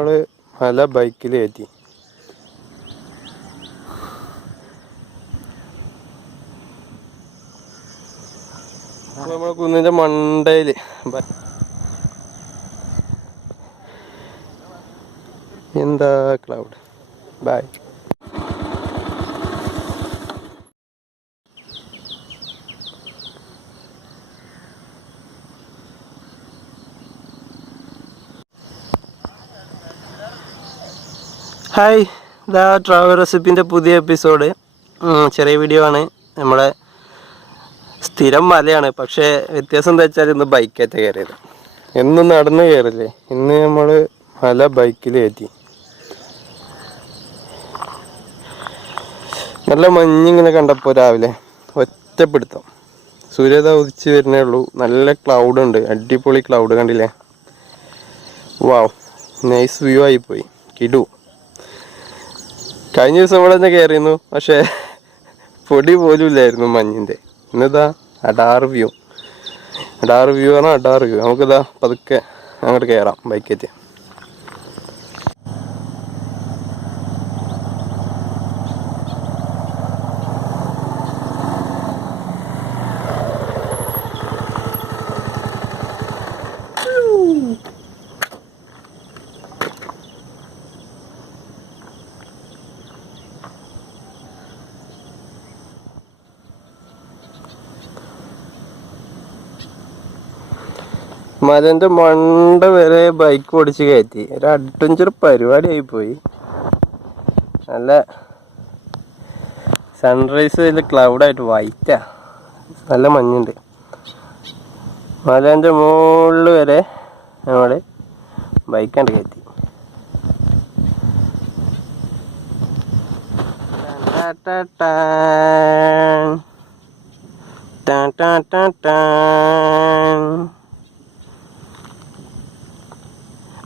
നമ്മൾ മല ബൈക്കിൽ കയറ്റി. നമ്മൾ കുന്നിൻ്റെ മണ്ടയിൽ എന്താ ക്ലൗഡ്. ബൈ. ഹായ്, ഇതാ ട്രാവൽ റെസിപ്പിൻ്റെ പുതിയ എപ്പിസോഡ്. ചെറിയ വീഡിയോ ആണ്. നമ്മളെ സ്ഥിരം മലയാണ്, പക്ഷേ വ്യത്യാസം എന്താ വെച്ചാൽ ഇന്ന് ബൈക്കായിട്ട് കയറിയത്. എന്നും നടന്ന് കയറില്ലേ, ഇന്ന് നമ്മൾ മല ബൈക്കിൽ കയറ്റി. നല്ല മഞ്ഞിങ്ങനെ കണ്ടപ്പോൾ രാവിലെ ഒറ്റപ്പെടുത്താം. സൂര്യോദ ഉദിച്ച് വരുന്നേ ഉള്ളൂ. നല്ല ക്ലൗഡ് ഉണ്ട്, അടിപൊളി ക്ലൗഡ് കണ്ടില്ലേ. വാവ്, നൈസ് വ്യൂ ആയിപ്പോയി. കിടു. കഴിഞ്ഞ ദിവസം ഇവിടെ തന്നെ കയറിയിരുന്നു, പക്ഷേ പൊടി പോലും ഇല്ലായിരുന്നു മഞ്ഞിൻ്റെ. ഇന്നിതാ അടാറ് വ്യൂ പറഞ്ഞാൽ അടാറ് വ്യൂ. നമുക്കിതാ പതുക്കെ അങ്ങോട്ട് കയറാം ബൈക്കേറ്റ്. മലൻ്റെ മണ്ട വരെ ബൈക്ക് ഓടിച്ച് കയറ്റി. ഒരു അഡ്വഞ്ചർ പരിപാടിയായി പോയി. നല്ല സൺറൈസ് ഇതിൽ ക്ലൗഡായിട്ട് വൈറ്റാ, നല്ല മഞ്ഞുണ്ട്. മലേൻ്റെ മുകളിൽ വരെ നമ്മൾ ബൈക്കാണ്ട് കയറ്റി.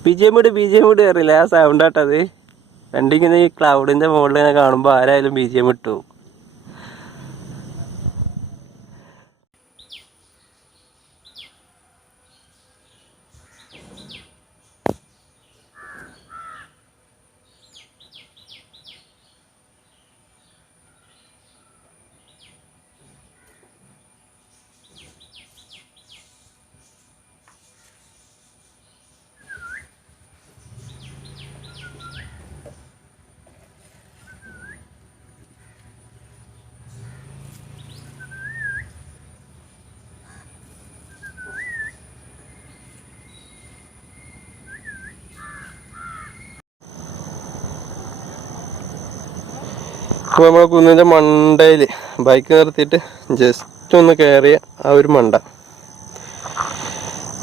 ബിജെപി അറിയില്ല, ആ സൗണ്ട് ആട്ടത്. രണ്ടിങ്ങനെ ഈ ക്ലൗഡിൻ്റെ മുകളിൽ ഇങ്ങനെ കാണുമ്പോൾ ആരായാലും ബിജെപി ഇട്ടു. അപ്പോൾ നമ്മൾ കുന്നിൻ്റെ മണ്ടയിൽ ബൈക്ക് നിർത്തിയിട്ട് ജസ്റ്റ് ഒന്ന് കയറിയ ആ ഒരു മണ്ട,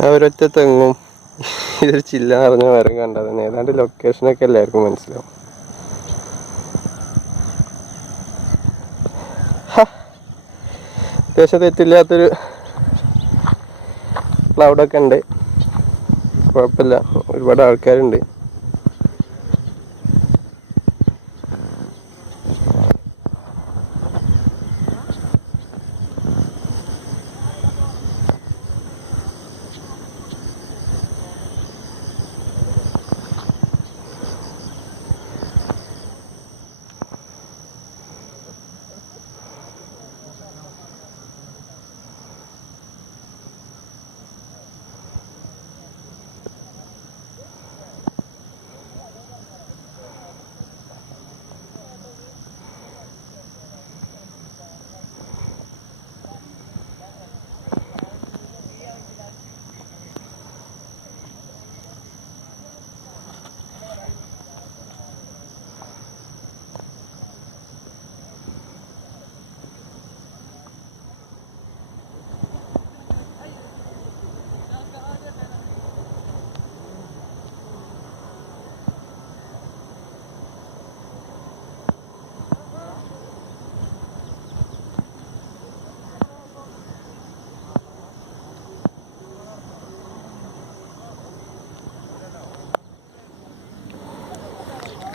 ആ ഒരൊറ്റ തെങ്ങും ഇതൊരു ചില്ല നിറഞ്ഞ മരം കണ്ടാൽ തന്നെ ഏതാണ്ട് ലൊക്കേഷനൊക്കെ എല്ലാവർക്കും മനസ്സിലാവും. അത്യാവശ്യം തെറ്റില്ലാത്തൊരു ക്ലൗഡൊക്കെ ഉണ്ട്, കുഴപ്പമില്ല. ഒരുപാട് ആൾക്കാരുണ്ട്.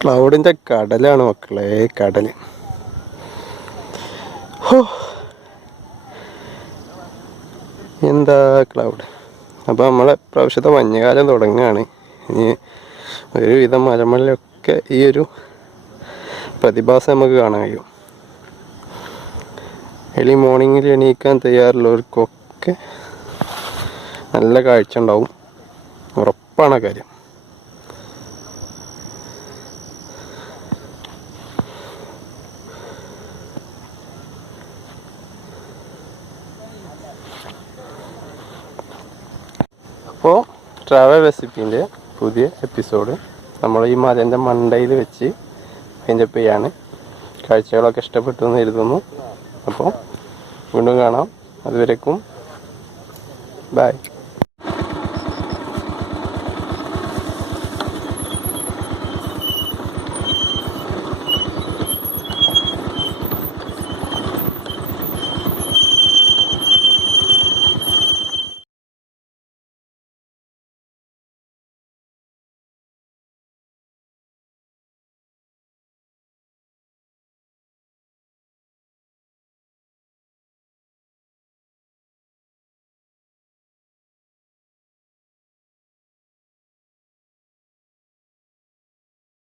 ക്ലൗഡിൻ്റെ കടലാണ് മക്കളെ, കടൽ. ഹോ, എന്താ ക്ലൗഡ്. അപ്പോൾ നമ്മളെ പ്രാവശ്യത്തെ മഞ്ഞുകാലം തുടങ്ങുകയാണ്. ഇനി ഒരുവിധം മലമലൊക്കെ ഈ ഒരു പ്രതിഭാസം നമുക്ക് കാണാൻ കഴിയും. എർലി മോർണിംഗിൽ എണീക്കാൻ തയ്യാറുള്ളവർക്കൊക്കെ നല്ല കാഴ്ച ഉണ്ടാവും, ഉറപ്പാണ് കാര്യം. അപ്പോൾ ട്രാവൽ റെസിപ്പീൻ്റെ പുതിയ എപ്പിസോഡ് നമ്മൾ ഈ മലേൻ്റെ മണ്ടയിൽ വെച്ച് അതിൻ്റെ ചെയ്യാണ്. കാഴ്ചകളൊക്കെ ഇഷ്ടപ്പെട്ടു എന്ന് കരുതുന്നു. അപ്പോൾ വീണ്ടും കാണാം. അതുവരേക്കും ബൈ.